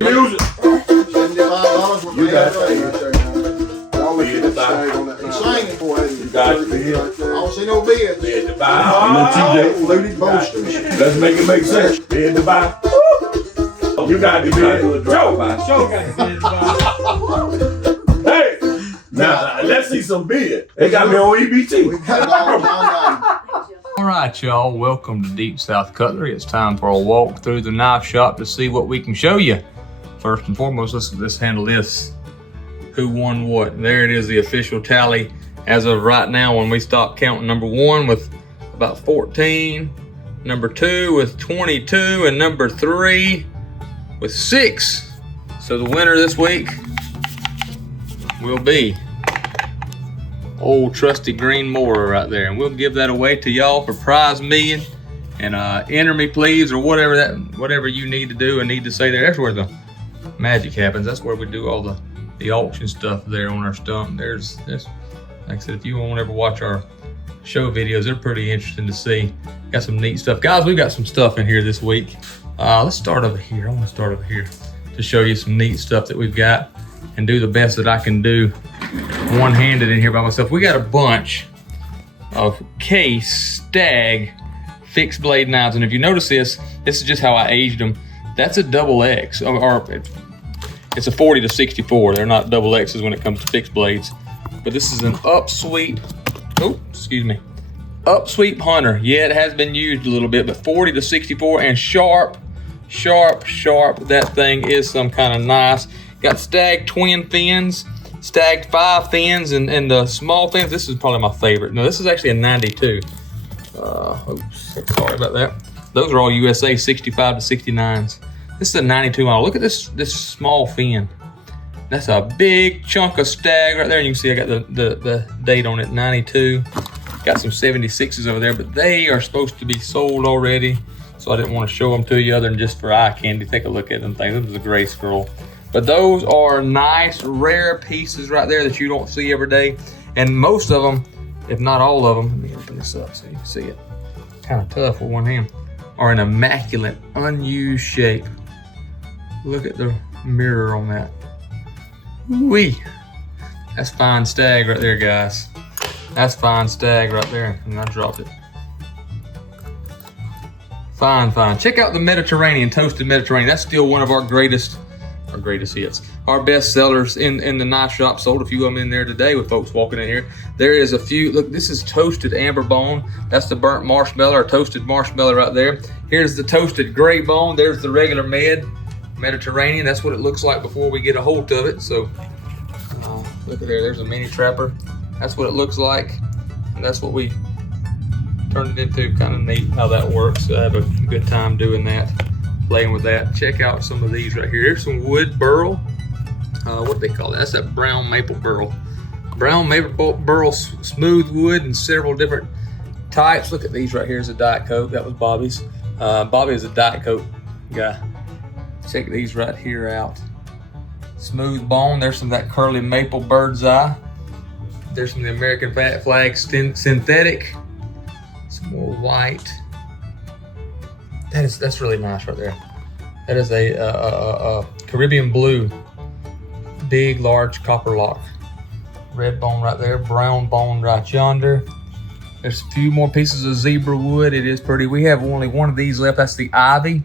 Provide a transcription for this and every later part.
Music. $75 worth You of got right it. there now. Y'all look at that shade on that. Insane for it. You got it. I don't see no bids. Bid to buy. TJ. Looted boasters. Let's make it make sense. Bid to buy. You got the bid. Joe. Show got the bids, Hey. Now, let's see some bid. They got me on EBT. We got it all down. All right, y'all. Welcome to Deep South Cutlery. It's time for a walk through the knife shop to see what we can show you. First and foremost, let's handle this. Who won what? There it is, the official tally as of right now. When we stop counting, number 1 with about 14, number 2 with 22, and number 3 with 6. So the winner this week will be old trusty Green Mora right there, and we'll give that away to y'all for prize million. And enter me please, or whatever you need to do and need to say there. That's where the magic happens. That's where we do all the auction stuff there on our stump. There's like I said, if you won't ever watch our show videos, they're pretty interesting to see. Got some neat stuff, guys. We got some stuff in here this week. Let's start over here. I want to start over here to show you some neat stuff that we've got and do the best that I can do one-handed in here by myself. We got a bunch of case stag fixed blade knives, and if you notice this is just how I aged them. That's a double X, or it's a 40 to 64. They're not double X's when it comes to fixed blades. But this is an upsweep, upsweep hunter. Yeah, it has been used a little bit, but 40 to 64 and sharp. That thing is some kind of nice. Got stag twin fins, stag 5 fins, and the small fins. This is probably my favorite. No, this is actually a 92. Oops, sorry about that. Those are all USA 65 to 69s. This is a 92 model. Look at this small fin. That's a big chunk of stag right there. And you can see I got the date on it, 92. Got some 76s over there, but they are supposed to be sold already. So I didn't want to show them to you other than just for eye candy. Take a look at them things. This is a gray scroll. But those are nice, rare pieces right there that you don't see every day. And most of them, if not all of them, let me open this up so you can see it. Kind of tough with one hand. Are in immaculate, unused shape. Look at the mirror on that. Wee. That's fine stag right there, guys. That's fine stag right there. And I dropped it. Fine. Check out the Mediterranean, toasted Mediterranean. That's still one of our greatest hits. Our best sellers in the knife shop. Sold a few of them in there today with folks walking in here. There is a few. Look, this is toasted amber bone. That's the burnt marshmallow or toasted marshmallow right there. Here's the toasted gray bone. There's the regular Mediterranean. That's what it looks like before we get a hold of it. So look at there. There's a mini trapper. That's what it looks like. And that's what we turned it into. Kind of neat how that works. I have a good time doing that. Playing with that. Check out some of these right here. Here's some wood burl. What do they call it? That's a brown maple burl. Brown maple burl, smooth wood in several different types. Look at these right here. Is a Diet Coke. That was Bobby's. Bobby is a Diet Coke guy. Check these right here out. Smooth bone. There's some of that curly maple bird's eye. There's some of the American flag synthetic. Some more white. That's really nice right there. That is a Caribbean blue, big, large copper lock. Red bone right there, brown bone right yonder. There's a few more pieces of zebra wood. It is pretty. We have only one of these left. That's the Ivy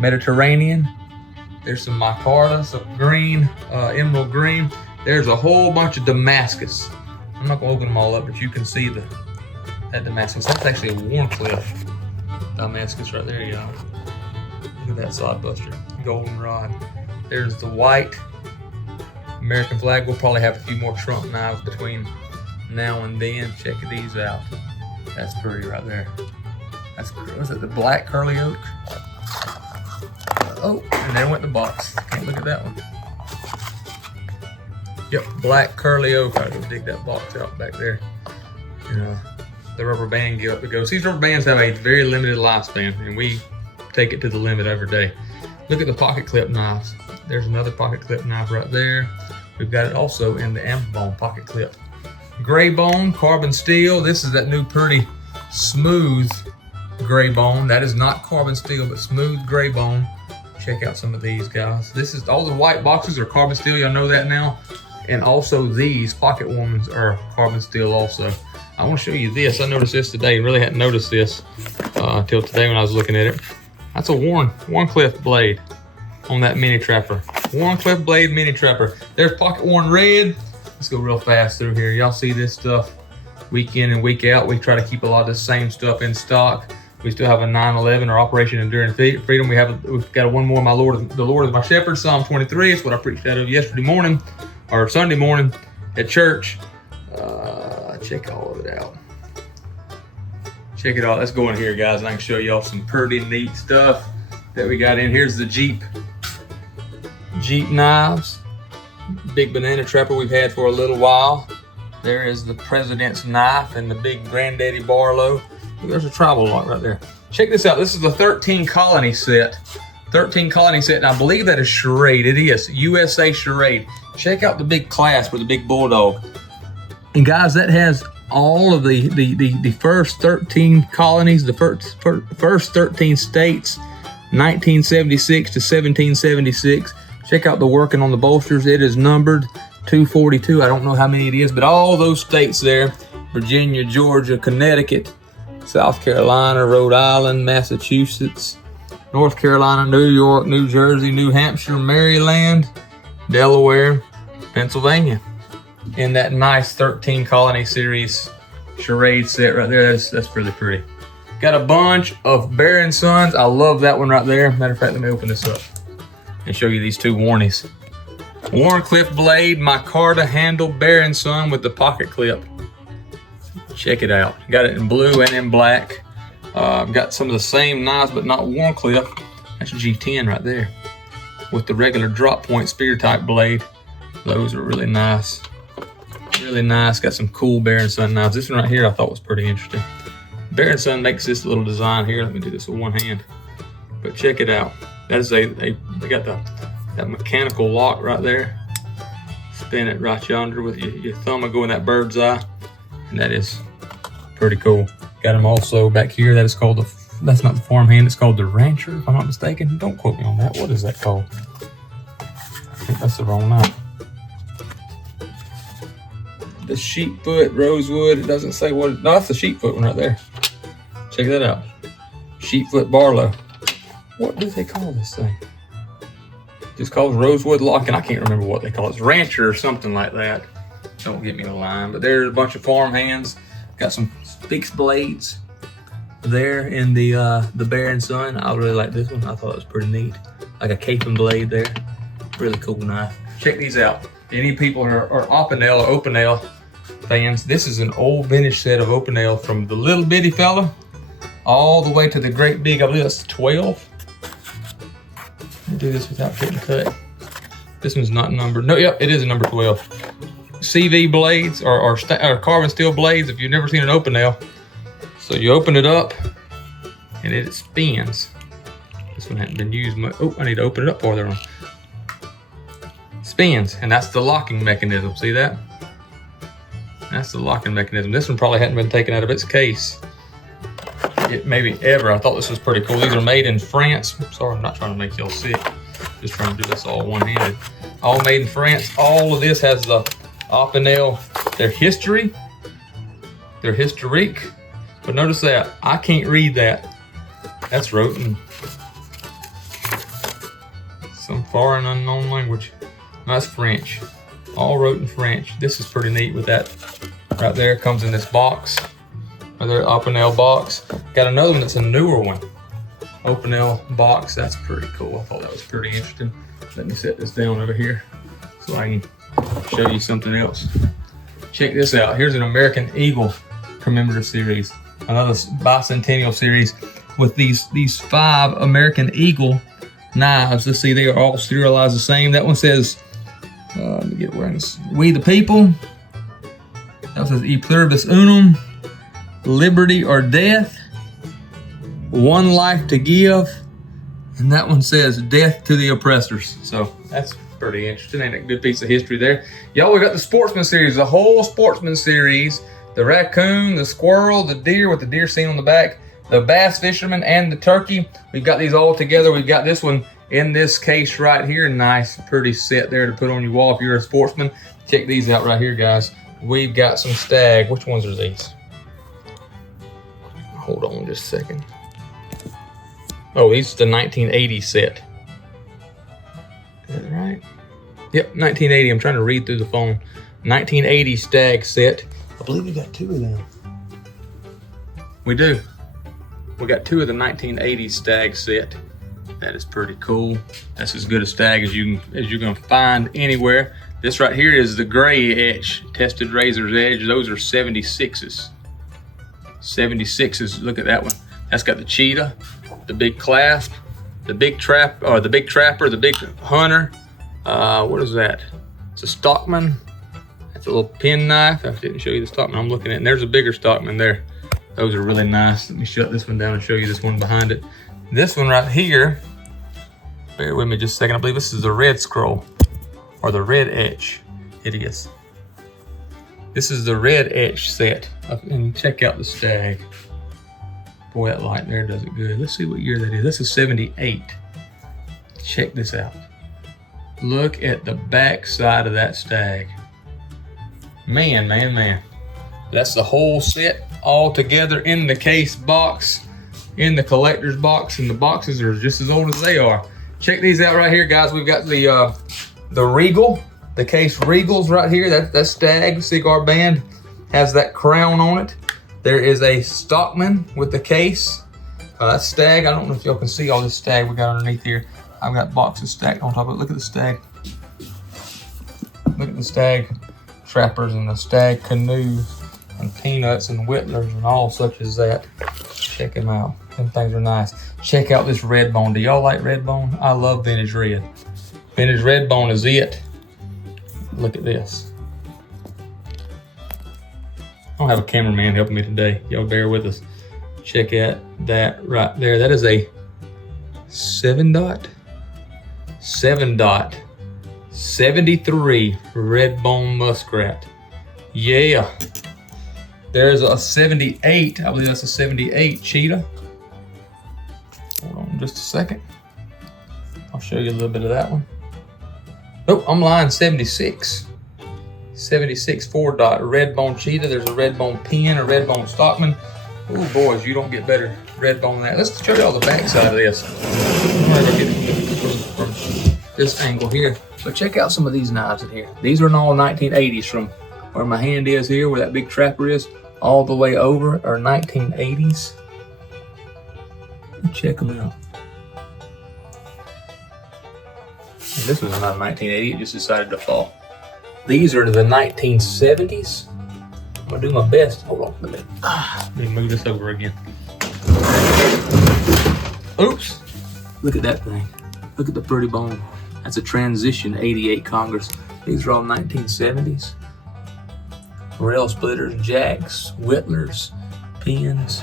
Mediterranean. There's some micarta, some green, emerald green. There's a whole bunch of Damascus. I'm not gonna open them all up, but you can see that Damascus. That's actually a Warncliffe Damascus right there, y'all. Look at that sodbuster, golden rod. There's the white American flag. We'll probably have a few more trunk knives between now and then. Check these out. That's pretty right there. Was it the black curly oak? Oh, and there went the box. Can't look at that one. Yep, black curly oak. I can dig that box out back there. And, the rubber band goes. These rubber bands have a very limited lifespan, and we take it to the limit every day. Look at the pocket clip knives. There's another pocket clip knife right there. We've got it also in the amber bone pocket clip. Gray bone, carbon steel. This is that new pretty smooth gray bone. That is not carbon steel, but smooth gray bone. Check out some of these, guys. This is all the white boxes are carbon steel. Y'all know that now. And also these pocket ones are carbon steel also. I want to show you this. I noticed this today. Really hadn't noticed this until today when I was looking at it. That's a Warncliffe blade on that mini trapper. Warncliffe blade mini trapper. There's pocket worn red. Let's go real fast through here. Y'all see this stuff week in and week out. We try to keep a lot of the same stuff in stock. We still have a 911 or Operation Enduring Freedom. We've got one more, the Lord is my shepherd, Psalm 23. It's what I preached out of yesterday morning or Sunday morning at church. Check all of it out. Check it out. Let's go in here, guys, and I can show y'all some pretty neat stuff that we got in. Here's the Jeep knives. Big banana trapper we've had for a little while. There is the President's knife and the big Granddaddy Barlow. There's a tribal lock right there. Check this out. This is the 13 colony set. 13 colony set, and I believe that is Schrade. It is USA Schrade. Check out the big clasp with the big bulldog. And guys, that has all of the first 13 colonies, the first 13 states, 1976 to 1776. Check out the working on the bolsters. It is numbered 242. I don't know how many it is, but all those states there: Virginia, Georgia, Connecticut, South Carolina, Rhode Island, Massachusetts, North Carolina, New York, New Jersey, New Hampshire, Maryland, Delaware, Pennsylvania. In that nice 13 colony series Schrade set right there. That's really pretty. Got a bunch of Bear & Sons. I love that one right there. Matter of fact, let me open this up and show you these two Warnies. Warncliffe blade, micarta handle, Bear & Son with the pocket clip. Check it out. Got it in blue and in black. Got some of the same knives, but not Warncliffe. That's G10 right there with the regular drop point spear type blade. Those are really nice. Really nice. Got some cool Bear & Son knives. This one right here I thought was pretty interesting. Bear & Son makes this little design here. Let me do this with one hand. But check it out. That is they got that mechanical lock right there. Spin it right yonder with your thumb and go in that bird's eye. And that is pretty cool. Got them also back here. That is called that's not the farmhand. It's called the Rancher, if I'm not mistaken. Don't quote me on that. What is that called? I think that's the wrong knife. The Sheepfoot Rosewood. It doesn't say what. No, that's the Sheepfoot one right there. Check that out. Sheepfoot Barlow. What do they call this thing? Just called Rosewood Lock, and I can't remember what they call it. It's Rancher or something like that. Don't get me a line, but there's a bunch of farm hands. Got some fixed blades there in the Bear & Son. I really like this one. I thought it was pretty neat. Like a caping blade there. Really cool knife. Check these out. Any people who are Opinel or Opinel fans, this is an old vintage set of Opinel from the little bitty fella all the way to the great big, I believe that's 12. Let me do this without getting cut. This one's not numbered. No, yep, it is a number 12. CV blades or carbon steel blades if you've never seen an Opinel. So you open it up and it spins. This one hasn't been used much. Oh, I need to open it up farther on. Spins, and that's the locking mechanism. See that? That's the locking mechanism. This one probably hadn't been taken out of its case. Maybe ever. I thought this was pretty cool. These are made in France. Sorry, I'm not trying to make y'all sick. Just trying to do this all one-handed. All made in France. All of this has the Opinel, their history, their historique. But notice that, I can't read that. That's wrote in some foreign unknown language. That's French. All wrote in French. This is pretty neat with that right there. Comes in this box. Another Opinel box. Got another one that's a newer one. Opinel box. That's pretty cool. I thought that was pretty interesting. Let me set this down over here so I can show you something else. Check this out. Here's an American Eagle commemorative series. Another bicentennial series with these 5 American Eagle knives. Let's see, they are all serialized the same. That one says, let me get where this. We the people. That one says E pluribus unum, liberty or death, one life to give, and that one says death to the oppressors. So that's pretty interesting. Ain't a good piece of history there. Y'all, we got the Sportsman series, the whole Sportsman series. The raccoon, the squirrel, the deer with the deer scene on the back, the bass fisherman, and the turkey. We've got these all together. We've got this one in this case right here. Nice, pretty set there to put on your wall if you're a sportsman. Check these out right here, guys. We've got some stag. Which ones are these? Hold on just a second. Oh, these are the 1980 set. Is that right? Yep, 1980. I'm trying to read through the phone. 1980 stag set. I believe we got 2 of them. We do. We got 2 of the 1980 stag set. That is pretty cool. That's as good a stag as you're gonna find anywhere. This right here is the gray etch, tested razor's edge. Those are 76s. 76s. Look at that one. That's got the cheetah, the big clasp, the big trap, or the big trapper, the big hunter. What is that? It's a Stockman. That's a little pen knife. I didn't show you the Stockman I'm looking at. And there's a bigger Stockman there. Those are really nice. Let me shut this one down and show you this one behind it. This one right here, bear with me just a second. I believe this is the red scroll, or the red etch. It is. This is the red etch set. And check out the stag. Boy, that light there does it good. Let's see what year that is. This is 78. Check this out. Look at the back side of that stag. Man, man, man. That's the whole set all together in the case box, in the collector's box, and the boxes are just as old as they are. Check these out right here, guys. We've got the Regal, the case Regals right here. That stag cigar band has that crown on it. There is a Stockman with the case. Stag, I don't know if y'all can see all this stag we got underneath here. I've got boxes stacked on top of it. Look at the stag. Look at the stag trappers and the stag canoes and peanuts and whittlers and all such as that. Check them out. Them things are nice. Check out this red bone. Do y'all like red bone? I love vintage red. Vintage red bone is it. Look at this. I don't have a cameraman helping me today. Y'all bear with us. Check out that right there. That is a 7-dot 73 red bone muskrat. Yeah. There's a 78. I believe that's a 78 cheetah. Hold on just a second. I'll show you a little bit of that one. Nope, I'm lying. 76. 76 4-dot red bone cheetah. There's a red bone pin, a red bone Stockman. Oh boys, you don't get better red bone than that. Let's show you all the back side of this. I'm gonna get from this angle here. So check out some of these knives in here. These are all 1980s, from where my hand is here, where that big trapper is, all the way over are 1980s. Check them out. And this was not 1980, it just decided to fall. These are the 1970s. I'm gonna do my best. Hold on, let me move this over again. Oops, look at that thing. Look at the pretty bone. That's a transition 88 Congress. These are all 1970s. Rail splitters, jacks, whittlers, pins.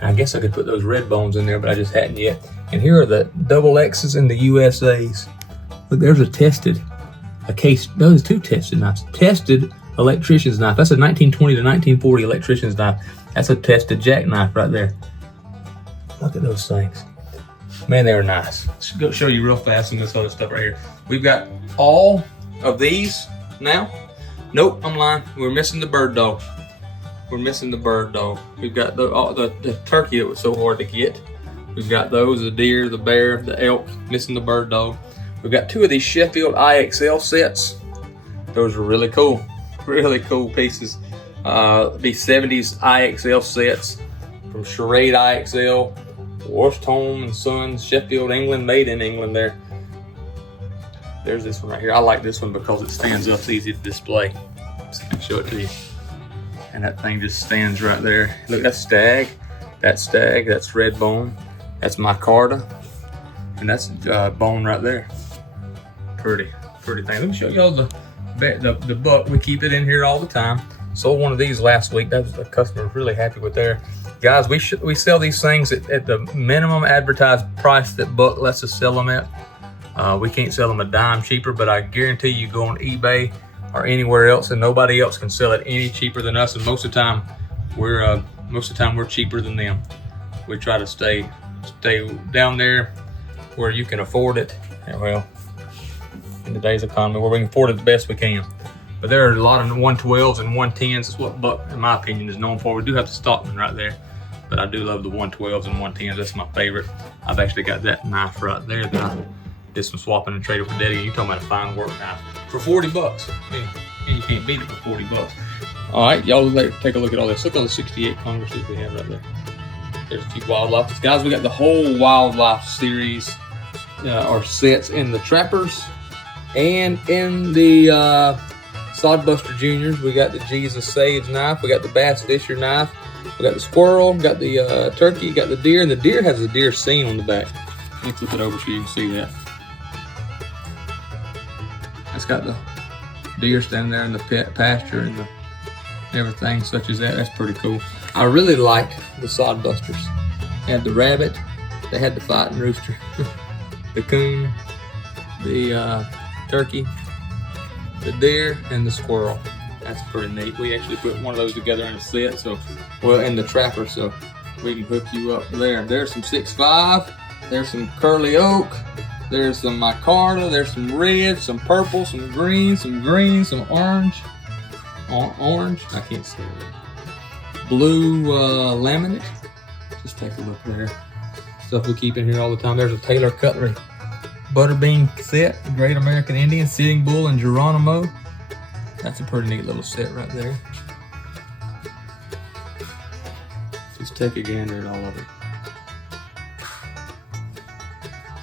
And I guess I could put those red bones in there, but I just hadn't yet. And here are the double X's and the USAs. Look, there's a case, no, there's 2 tested knives. Tested electrician's knife. That's a 1920 to 1940 electrician's knife. That's a tested jackknife right there. Look at those things. Man, they are nice. Let's go show you real fast some of this other stuff right here. We've got all of these now. Nope, I'm lying. We're missing the bird dog. We're missing the bird dog. We've got the turkey that was so hard to get. We've got those, the deer, the bear, the elk, missing the bird dog. We've got 2 of these Sheffield IXL sets. Those are really cool pieces. These 70s IXL sets from Schrade IXL, washed home and Sons, Sheffield, England, made in England there. There's this one right here. I like this one because it stands up, it's easy to display. So I can show it to you. And that thing just stands right there. Look, that's stag, that's red bone, that's micarta, and that's bone right there. Pretty thing. Let me show y'all the buck. We keep it in here all the time. Sold one of these last week. That was the customer was really happy with there. Guys, we sell these things at the minimum advertised price that Buck lets us sell them at. We can't sell them a dime cheaper, but I guarantee you go on eBay or anywhere else and nobody else can sell it any cheaper than us. And most of the time we're cheaper than them. We try to stay down there where you can afford it. Well, in today's economy, where we can afford it the best we can. But there are a lot of 112s and 110s. That's what Buck, in my opinion, is known for. We do have the Stockman right there, but I do love the 112s and 110s. That's my favorite. I've actually got that knife right there that I did some swapping and trading for Daddy. You're talking about a fine work knife for 40 bucks. And you can't beat it for 40 bucks. All right, y'all take a look at all this. Look at all the 68 Congresses we have right there. There's a few wildlife. Guys, we got the whole wildlife series or sets in the Trappers and in the Sodbuster Juniors. We got the Jesus Sage knife. We got the Bass Fisher knife. We got the squirrel. Got the turkey. Got the deer. And the deer has a deer scene on the back. Let me flip it over so you can see that. That's got the deer standing there in the pet pasture and the everything such as that. That's pretty cool. I really like the Sodbusters. They had the rabbit. They had the fighting rooster. The coon. The turkey. The deer and the squirrel. That's pretty neat. We actually put one of those together in a set, so in the Trapper, so we can hook you up there. There's some 6.5. There's some curly oak. There's some micarta. There's some red, some purple, some green, some orange. Orange. I can't see it. Blue laminate. Just take a look there. Stuff we keep in here all the time. There's a Taylor Cutlery Butterbean set, Great American Indian, Sitting Bull, and Geronimo. That's a pretty neat little set right there. Just take a gander at all of it.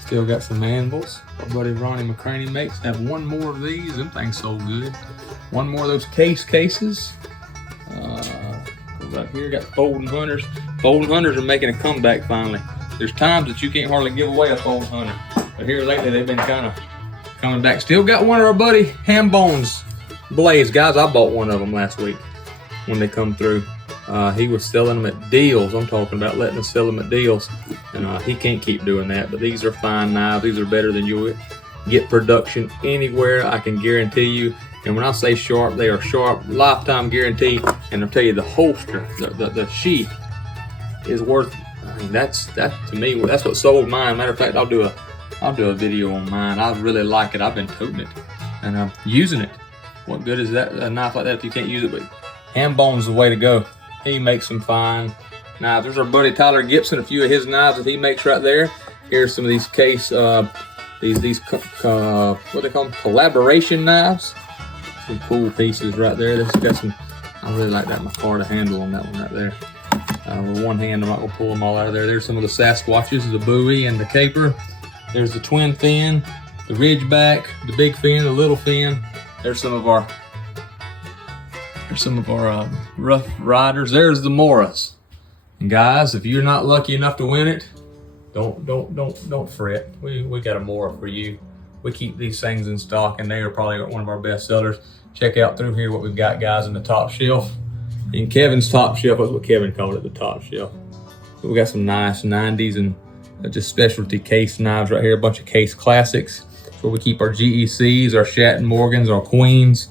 Still got some anvils. Our buddy Ronnie McCraney makes. Have one more of these. Them things so good. One more of those cases. Right here, got folding hunters. Folding hunters are making a comeback finally. There's times that you can't hardly give away a folding hunter, but here lately they've been kind of coming back. Still got one of our buddy Ham Bones blades, guys. I bought one of them last week when they come through. He was selling them at deals. I'm talking about letting us sell them at deals, and he can't keep doing that. But these are fine knives. These are better than you get production anywhere. I can guarantee you. And when I say sharp, they are sharp, lifetime guarantee. And I'll tell you, the holster, the sheath is worth. I mean, that's to me. That's what sold mine. Matter of fact, I'll do a video on mine. I really like it. I've been toting it, and I'm using it. What good is that a knife like that if you can't use it? But Ham Bones is the way to go. He makes some fine knives. There's our buddy Tyler Gibson. A few of his knives that he makes right there. Here's some of these case what they call them, collaboration knives. Some cool pieces right there. This got some. I really like that micarta handle on that one right there. With one hand, I'm not gonna pull them all out of there. There's some of the Sasquatches, the Bowie and the Caper. There's the twin fin, the Ridgeback, the big fin, the little fin. There's some of our Rough Riders. There's the Moras. And guys, if you're not lucky enough to win it, don't fret. We got a Mora for you. We keep these things in stock, and they are probably one of our best sellers. Check out through here what we've got, guys, in the top shelf. In Kevin's top shelf, that's what Kevin called it, the top shelf. But we got some nice 90s and just specialty case knives right here. A bunch of case classics. That's where we keep our GECs, our Shatton Morgans, our Queens,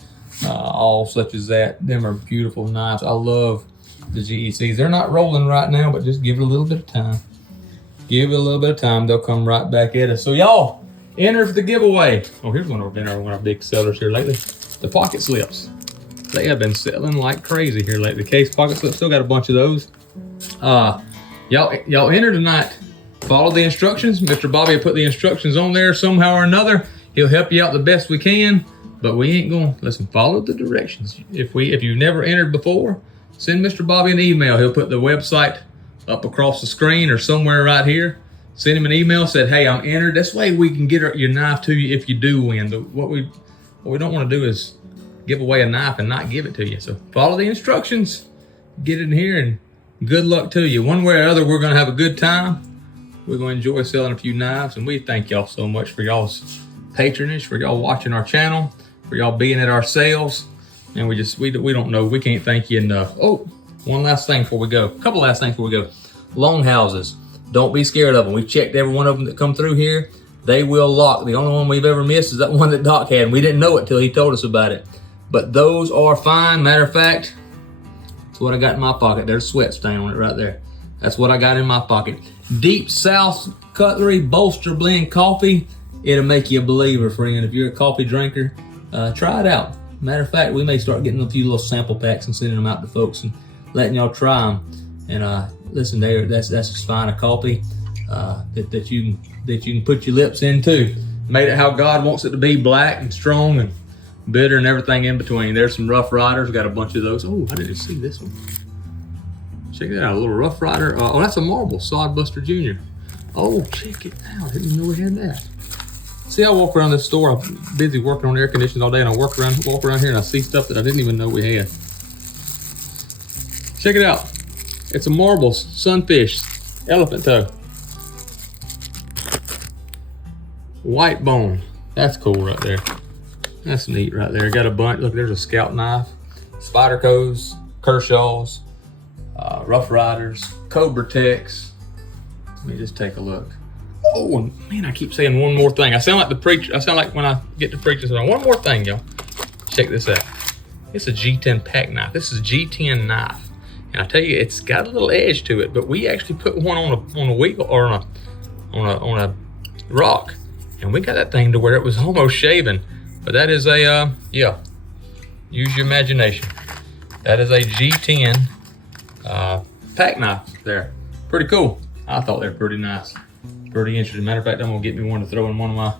all such as that. Them are beautiful knives. I love the GECs. They're not rolling right now, but just give it a little bit of time. Give it a little bit of time. They'll come right back at us. So y'all, enter for the giveaway. Oh, here's one of our big sellers here lately. The pocket slips. They have been selling like crazy here lately. The case pocket slips, still got a bunch of those. Y'all enter tonight. Follow the instructions. Mr. Bobby will put the instructions on there somehow or another. He'll help you out the best we can, but we ain't gonna listen. Follow the directions. If you've never entered before, send Mr. Bobby an email. He'll put the website up across the screen or somewhere right here. Send him an email. Said, hey, I'm entered. This way we can get your knife to you if you do win. What we don't want to do is give away a knife and not give it to you. So follow the instructions, get in here, and good luck to you. One way or other, we're going to have a good time. We're going to enjoy selling a few knives, and we thank y'all so much for y'all's patronage, for y'all watching our channel, for y'all being at our sales. And we don't know. We can't thank you enough. Oh, one last thing before we go. A couple last things before we go. Longhouses. Don't be scared of them. We've checked every one of them that come through here. They will lock. The only one we've ever missed is that one that Doc had, and we didn't know it till he told us about it. But those are fine. Matter of fact, that's what I got in my pocket. There's a sweat stain on it right there. That's what I got in my pocket. Deep South Cutlery Bolster Blend Coffee. It'll make you a believer, friend. If you're a coffee drinker, try it out. Matter of fact, we may start getting a few little sample packs and sending them out to folks and letting y'all try them. And listen, that's as fine a coffee that you can put your lips into. Made it how God wants it to be, black and strong and bitter and everything in between. There's some Rough Riders. Got a bunch of those. Oh, I didn't see this one. Check that out, a little Rough Rider. Oh, that's a marble, Sodbuster Jr. Oh, check it out. I didn't even know we had that. See, I walk around this store. I'm busy working on air conditioning all day, and I walk around here, and I see stuff that I didn't even know we had. Check it out. It's a marble sunfish, elephant toe, white bone. That's cool right there. That's neat right there. Got a bunch. Look, there's a Scout knife, Spyderco's, Kershaw's, Rough Riders, Cobratecs. Let me just take a look. Oh man, I keep saying one more thing. I sound like the preacher. I sound like when I get to preaching. One more thing, y'all. Check this out. It's a G10 pack knife. This is a G10 knife, and I tell you, it's got a little edge to it. But we actually put one on a wheel or on a rock, and we got that thing to where it was almost shaven. But that is a yeah. Use your imagination. That is a G10 pack knife there. Pretty cool. I thought they were pretty nice. Pretty interesting. Matter of fact, I'm gonna get me one to throw in one of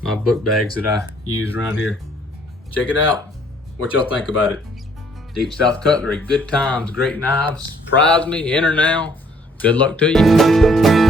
my book bags that I use around here. Check it out. What y'all think about it? Deep South Cutlery. Good times, great knives. Surprise me. Enter now. Good luck to you.